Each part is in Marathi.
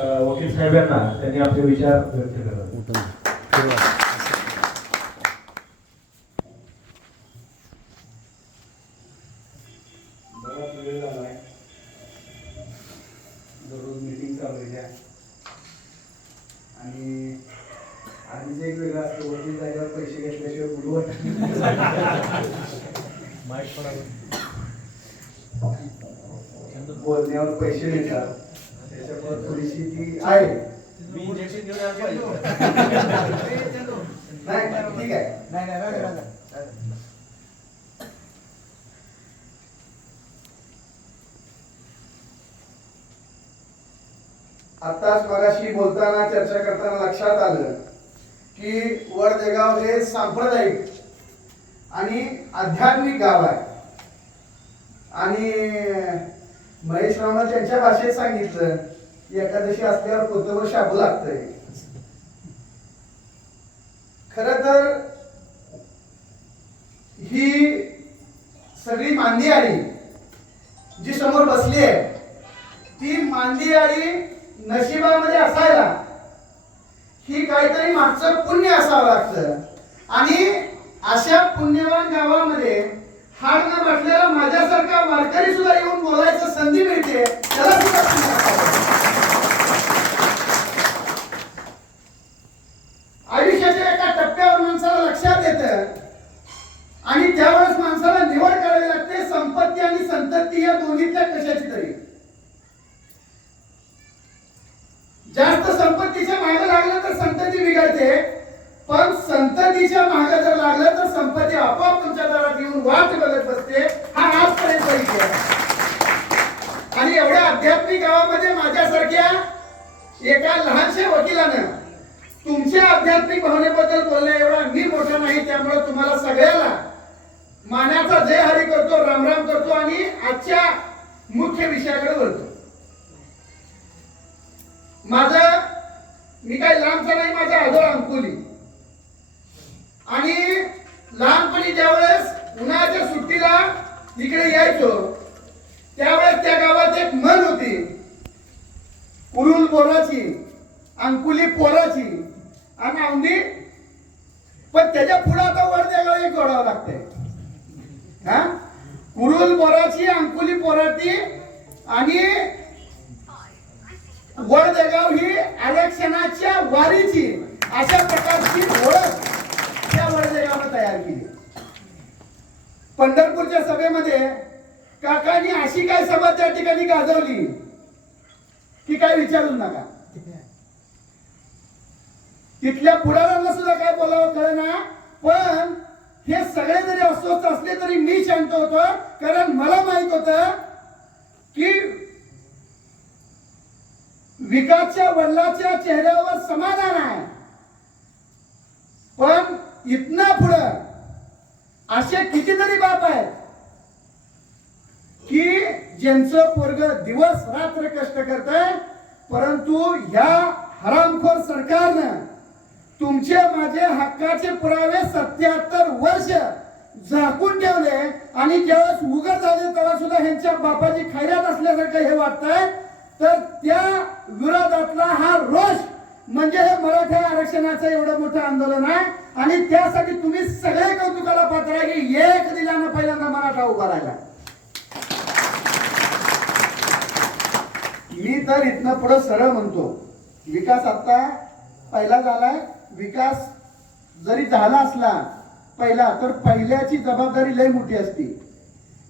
वकील साहेबांना त्यांनी आपले विचार व्यक्त झालाय. दररोज मीटिंग चालू आहे आणि आधीच एक वेगळं असतं वकील जागेवर पैसे घेतल्याशिवाय बोलण्यावर पैसे मिळतात. त्याच्यामुळे थोडीशी ती आहे. मी इंजेक्शन घेऊन यायला पाहिजे. नाही ठीक आहे. नाही नाही रागा, रागा. आताच मगाशी बोलताना चर्चा करताना लक्षात आलं की वडदेगाव हे सांप्रदायिक आणि आध्यात्मिक गाव आहे. आणि महेश रावनं त्यांच्या भाषेत सांगितलं एकादशी असल्यावर कोतवर शाबू लागतंय? खर तर ही सगळी मांदी आळी जी समोर बसली आहे ती मांदी आळी नशिबामध्ये असायला ही काहीतरी मागचं पुण्य असावं लागतं. आणि अशा पुण्यवान गावामध्ये हाड न बसलेला माझ्यासारखा वारकरी सुद्धा येऊन बोलायचं संधी मिळते त्याला सुद्धा पुण्य असावं. आयुष्याच्या एका टप्प्यावर माणसाला लक्षात येतं आणि त्यावेळेस माणसाला निवड करावी लागते संपत्ती आणि संतती या दोन्हीतल्या कशाची तरी जास्त संपत्तीच्या मागे लागलं तर संतती बिघडते पण संततीच्या मागे जर लागलं तर संपत्ती आपोआप तुमच्या दारात येऊन वाट बघत बसते हा आजपर्यंत परिचय आहे. आणि एवढ्या आध्यात्मिक गावामध्ये माझ्यासारख्या एका लहानशा वकिलानं तुमच्या आध्यात्मिक भावनेबद्दल बोलणे एवढा मी मोठा नाही त्यामुळे तुम्हाला सगळ्याला मानाचा जय हरी करतो रामराम करतो आणि आजच्या मुख्य विषयाकडे वळतो. माझ मी काही लांबचा नाही माझा आजोळ अंकुली. आणि लहानपणी ज्यावेळेस उन्हाळ्याच्या सुट्टीला इकडे यायचो त्यावेळेस त्या गावात एक म्हण होती पोराची अंकुली पोराची. आणि औंधी पण त्याच्या पुढे आता वर एक जोडावं लागते हा? कुरुल पोराची अंकुली पोराची आणि वडदेगाव ही आरक्षणाच्या वारीची अशा प्रकारची ओळख त्या वडदेगावनं तयार केली. पंढरपूरच्या सभेमध्ये काकांनी अशी काय सभा त्या ठिकाणी गाजवली? की काय विचारू नका. तिथल्या पुढाऱ्यांना सुद्धा काय बोलावं कळना पण हे सगळे जरी अस्वस्थ असले तरी मी शांत होतो कारण मला माहीत होत की विकासच्या वडिलाच्या चेहऱ्यावर समाधान आहे. पण इथनं पुढं असे कितीतरी बाप आहेत की ज्यांचं पोरग दिवस रात्र कष्ट करत आहे परंतु ह्या हरामखोर सरकारनं तुमचे माझे हक्काचे पुरावे सत्याहत्तर वर्ष झाकून ठेवले आणि ज्यावेळेस उघड झाले तेव्हा सुद्धा ह्यांच्या बापाची खैरात असल्यासारखं हे वाटतंय तर त्या विरोधातला हा रोष म्हणजे हे मराठा आरक्षणाचं एवढं मोठं आंदोलन आहे आणि त्यासाठी तुम्ही सगळे कौतुकाला पात्र आहे की एक दिल्यानं पहिल्यांदा मराठा उभा राहिला मी तर इथनं पुढं सरळ म्हणतो. विकास आता पहिला झालाय. विकास जरी झाला असला पहिला तर पहिल्याची जबाबदारी लय मोठी असती.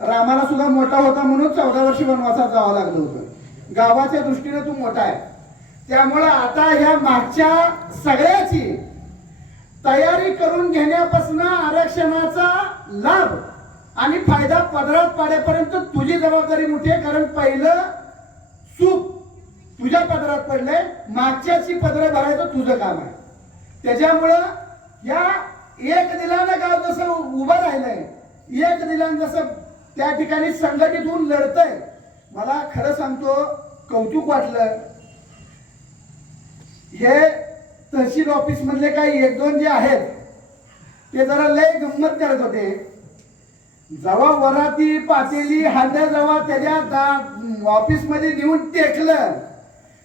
रामाला सुद्धा मोठा होता म्हणून चौदा वर्षी वनवासात जावं लागलं होतं. गावाच्या दृष्टीने तू मोठा आहे. त्यामुळं आता ह्या मागच्या सगळ्याची तयारी करून घेण्यापासून आरक्षणाचा लाभ आणि फायदा पदरात पाड्यापर्यंत तुझी जबाबदारी मोठी आहे कारण पहिलं तुझ्या पदरात पडलंय मागच्याची पदर भरायचं तुझं काम आहे. त्याच्यामुळं या एक दिलानं गाव जसं उभं राहिलंय एक दिलानं जसं त्या ठिकाणी संघटित होऊन लढतंय मला खरं सांगतो कौतुक वाटलं. हे तहसील ऑफिस मधले काही एक दोन जे आहेत ते जरा लय गंमत करत होते. जेव्हा वराती पातेली हांड्या जेव्हा त्याच्या ऑफिसमध्ये नेऊन टेकलं.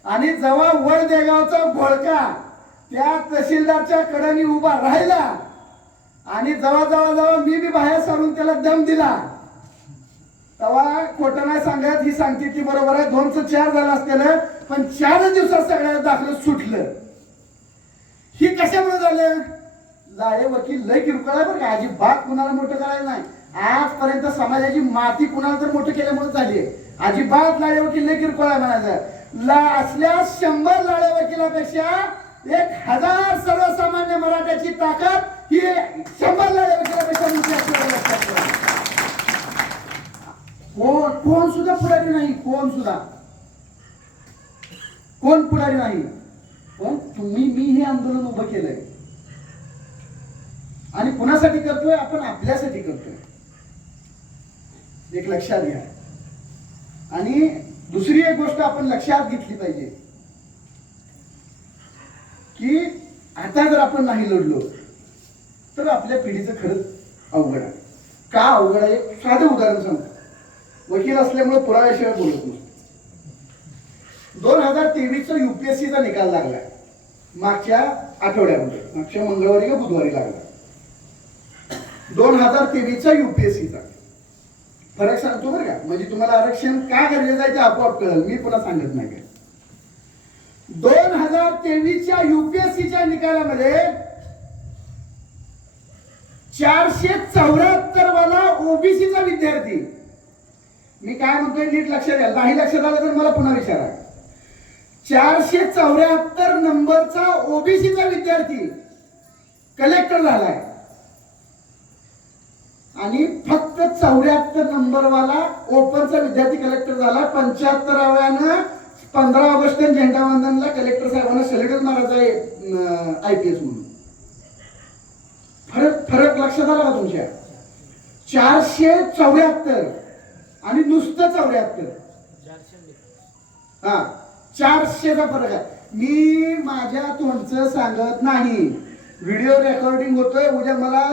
आणि जेव्हा वर देगावचा घोळका त्या तहसीलदारच्या कडाने उभा राहिला आणि जवळ जवळ जवळ मी बी बाहेर सारून त्याला दम दिला तेव्हा खोटं नाही सांगत ही सांगते ती बरोबर आहे. दोनचं चार झालं असलेलं पण चार दिवसात सगळ्या दाखलं सुटलं. ही कशामुळे झालं? लाळे वकील लय किरकोळ आहे बरं का. अजिबात कुणाला मोठं करायला नाही. आजपर्यंत समाजाची माती कुणाला तर मोठं केल्यामुळे झाली आहे. अजिबात लाळे वकील लय किरकोळ आहे म्हणायचं. ला असल्या शंभर लाळे वकिलापेक्षा एक हजार सर्वसामान्य मराठ्याची ताकद ही शंभर लाळे वकिलापेक्षा मोठी कोण कोण सुद्धा पुढारी नाही कोण सुद्धा. कोण पुढारी नाही. पण तुम्ही मी हे आंदोलन उभं केलंय. आणि कुणासाठी करतोय? आपण आपल्यासाठी करतोय. एक लक्षात घ्या. आणि दुसरी एक गोष्ट आपण लक्षात घेतली पाहिजे. की आता जर आपण नाही लढलो तर आपल्या पिढीचं खरंच अवघड आहे. का अवघड आहे? एक साधं उदाहरण सांगतो. वकील असल्यामुळे पुराव्याशिवाय बोलत नसतो. दोन हजार तेवीसचा युपीएससीचा निकाल लागला. मागच्या आठवड्यामध्ये मागच्या मंगळवारी का बुधवारी लागला. दोन हजार तेवीसचा युपीएससीचा फरक सांगतो बरं का. म्हणजे तुम्हाला आरक्षण का गरजेचं आहे ते आपोआप कळेल. मी पुन्हा सांगत नाही काय दोन हजार तेवीसच्या युपीएससीच्या निकालामध्ये चारशे चौऱ्याहत्तर वाला ओबीसीचा विद्यार्थी. मी काय म्हणतोय नीट लक्षात द्या. नाही लक्षात आलं तर मला पुन्हा विचारा. चारशे चौऱ्याहत्तर नंबरचा ओबीसीचा विद्यार्थी कलेक्टर झालाय. आणि फक्त चौऱ्याहत्तर नंबरवाला ओपनचा विद्यार्थी कलेक्टर झाला. पंच्याहत्तराव्यानं पंधरा ऑगस्ट झेंडावंदनला कलेक्टर साहेबांना सॅल्युटच मारायचा आहे आय पी एस म्हणून. फरक फरक लक्षात आला का तुमच्या? चारशे चौऱ्याहत्तर आणि नुसतं चौऱ्याहत्तर. हा चारशेचा फरक आहे. मी माझ्या तोंडचं सांगत नाही. व्हिडिओ रेकॉर्डिंग होतोय. उद्या मला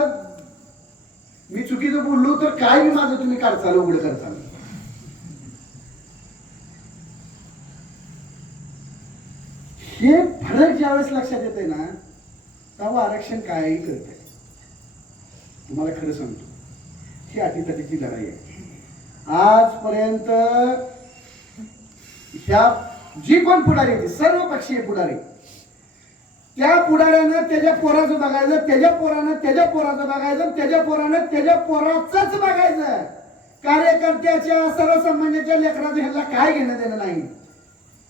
मी चुकीचं बोललो तर काय मी माझं तुम्ही करचाल उघड करचाल हे फरक ज्यावेळेस लक्षात येते ना तेव्हा आरक्षण काय करते तुम्हाला खरं सांगतो ही अटीतटीची लढाई आहे. आजपर्यंत ह्या जी कोण पुढारी होती सर्व पक्षीय पुढारी त्या पुढाऱ्यानं त्याच्या पोराचं बघायचं त्याच्या पोरानं त्याच्या पोराचं बघायचं त्याच्या पोरानं त्याच्या पोराचंच बघायचं. कार्यकर्त्याच्या सर्वसामान्याच्या लेकराचं ह्याला काय घेणं देणं नाही.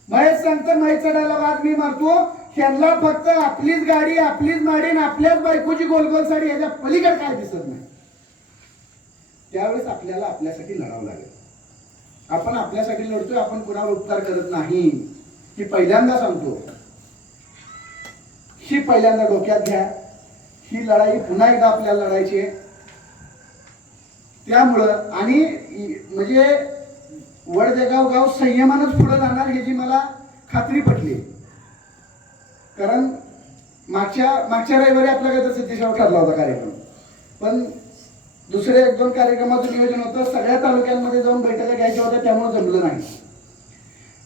महेश सांगतं महेश चढायला वाद मी मारतो. ह्यांना फक्त आपलीच गाडी आपलीच माडी आणि आपल्याच बायकोची गोलगोल साडी ह्याच्या पलीकडे काय दिसत नाही. त्यावेळेस आपल्याला आपल्यासाठी लढावं लागेल. आपण आपल्यासाठी लढतोय आपण कुणावर उपचार करत नाही. ही पहिल्यांदा सांगतो ही पहिल्यांदा डोक्यात घ्या. ही लढाई पुन्हा एकदा आपल्याला लढायची आहे. त्यामुळं आणि म्हणजे वडदेगाव गाव संयमानच पुढे जाणार ह्याची मला खात्री पटली. कारण मागच्या मागच्या रविवारी आपला काय तसं दिशावर ठरला होता कार्यक्रम. पण दुसरे एक दोन कार्यक्रमाचं नियोजन होतं. सगळ्या तालुक्यांमध्ये जाऊन बैठका घ्यायच्या होत्या त्यामुळे जमलं नाही.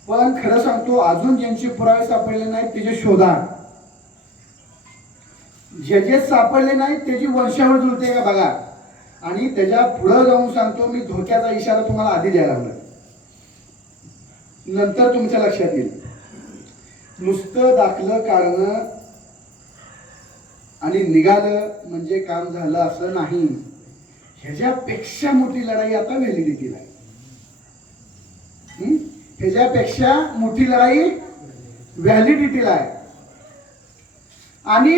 पण खरं सांगतो अजून ज्यांचे पुरावे सापडले नाहीत त्याचे शोधा जे जे सापडले नाही त्याची वर्षावर जुळते का बघा? आणि त्याच्या पुढं जाऊन सांगतो मी धोक्याचा इशारा तुम्हाला आधी द्यायला लागला नंतर तुमच्या लक्षात येईल. नुसतं दाखलं काढणं आणि निघालं म्हणजे काम झालं असं नाही. ह्याच्यापेक्षा मोठी लढाई आता व्हॅलिडिटीला आहे. ह्याच्यापेक्षा मोठी लढाई व्हॅलिडिटीला आहे. आणि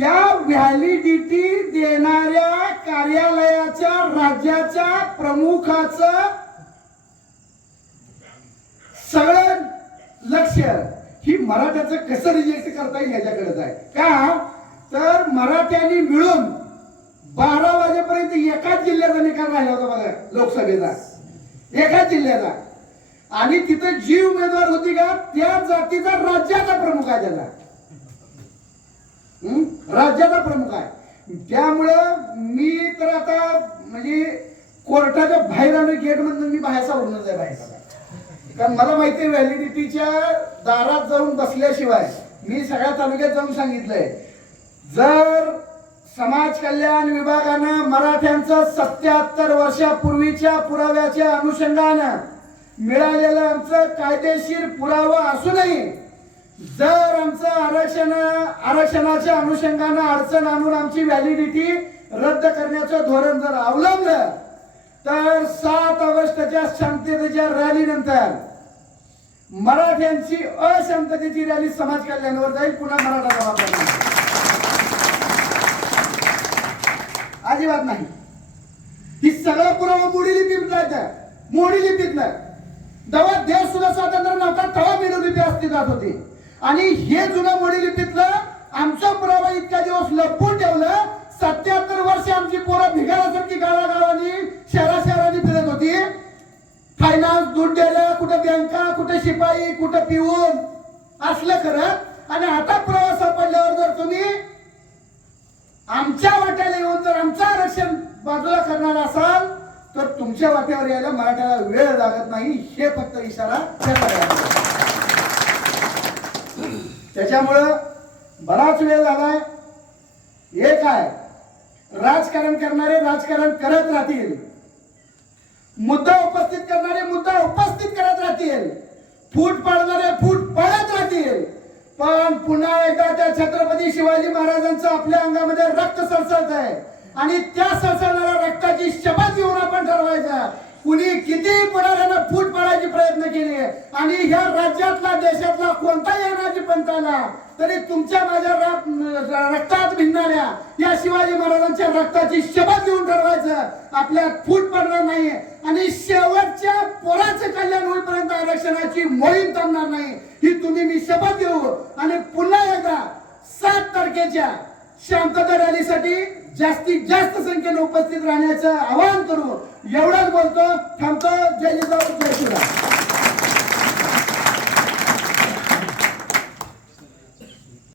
त्या व्हॅलिडिटी देणाऱ्या कार्यालयाच्या राज्याच्या प्रमुखाचं सगळं लक्ष ही मराठ्याचं कसं रिजेक्ट करता येईल याच्याकडेच आहे. का? तर मराठ्यांनी मिळून बारा वाजेपर्यंत एकाच जिल्ह्याचा निकाल राहिला होता बघा लोकसभेचा. एकाच जिल्ह्याचा. आणि तिथं जी उमेदवार होती का त्या जातीचा राज्याचा प्रमुख आहे त्याला राज्याचा प्रमुख आहे. त्यामुळं मी तर आता म्हणजे कोर्टाच्या बाहेर आणि गेट मधून मी बाहेर उडूनच आहे बाहेर. कारण मला माहिती आहे व्हॅलिडिटीच्या दारात जाऊन बसल्याशिवाय मी सगळ्या तालुक्यात जाऊन सांगितलंय. जर समाज कल्याण विभागानं मराठ्यांचं सत्याहत्तर वर्षापूर्वीच्या पुराव्याच्या अनुषंगानं मिळालेलं आमचं कायदेशीर पुरावा असूनही जर आमचं आरक्षण आरक्षणाच्या अनुषंगानं अडचण आणून आमची व्हॅलिडिटी रद्द करण्याचं धोरण जर अवलंबलं तर सात ऑगस्टच्या शांततेच्या रॅलीनंतर मराठ्यांची अशांततेची रॅली समाज कल्याणवर जाईल पुन्हा मराठा अजिबात नाही. ही सगळं पुरावा मोडी लिपीत नाही मोडी लिपीत नाही तेव्हा देश सुद्धा स्वातंत्र्य नव्हता तेव्हा मिळून लिपी अस्तित्वात होती. आणि हे जुनं मोडी लिपीतलं आमचा पुरावा इतक्या दिवस लपवून ठेवलं सत्याहत्तर वर्ष आमची पोरं भिगारासारखी गावागावानी शहरा शहरांनी फिरत होती. फायनान्स दूध द्यायला कुठं बँका कुठं शिपाई कुठं पिऊन असलं खरं. आणि आता प्रवास सापडल्यावर जर तुम्ही आमच्या वाट्याला येऊन जर आमचं आरक्षण बाजूला करणार असाल तर तुमच्या वाट्यावर यायला मराठ्याला वेळ लागत नाही. हे फक्त इशारा त्याच्यामुळं बराच वेळ झाला एक आहे राजकारण करणारे राजकारण करत राहतील. मुद्दा उपस्थित करणारे मुद्दा उपस्थित करत राहतील. फूट पाडणारे फूट पाडत राहतील. पण पुन्हा एकदा त्या छत्रपती शिवाजी महाराजांचं आपल्या अंगामध्ये रक्त सळसळत आहे आणि त्या सळसळणाऱ्या रक्ताची शपथ घेऊन आपण ठरवायचं. कुणी किती पुढाऱ्यानं फूट पाडायची प्रयत्न केले आणि ह्या राज्यातला देशातला कोणताही अनाजी पंथ आला तरी तुमच्या माझ्या रक्तात भिनणाऱ्या या शिवाजी महाराजांच्या रक्ताची शपथ घेऊन ठरवायचं आपल्या फूट पडणार नाही. आणि शेवटच्या पोराचं कल्याण होईपर्यंत आरक्षणाची मोहीम थांबणार नाही. ही तुम्ही मी शपथ घेऊ. आणि पुन्हा एकदा सात तारखेच्या शांतता रॅलीसाठी जास्तीत जास्त संख्येने उपस्थित राहण्याचं आवाहन करू एवढंच बोलतो. थांबतो. जय जिजाऊ जय शिवराय.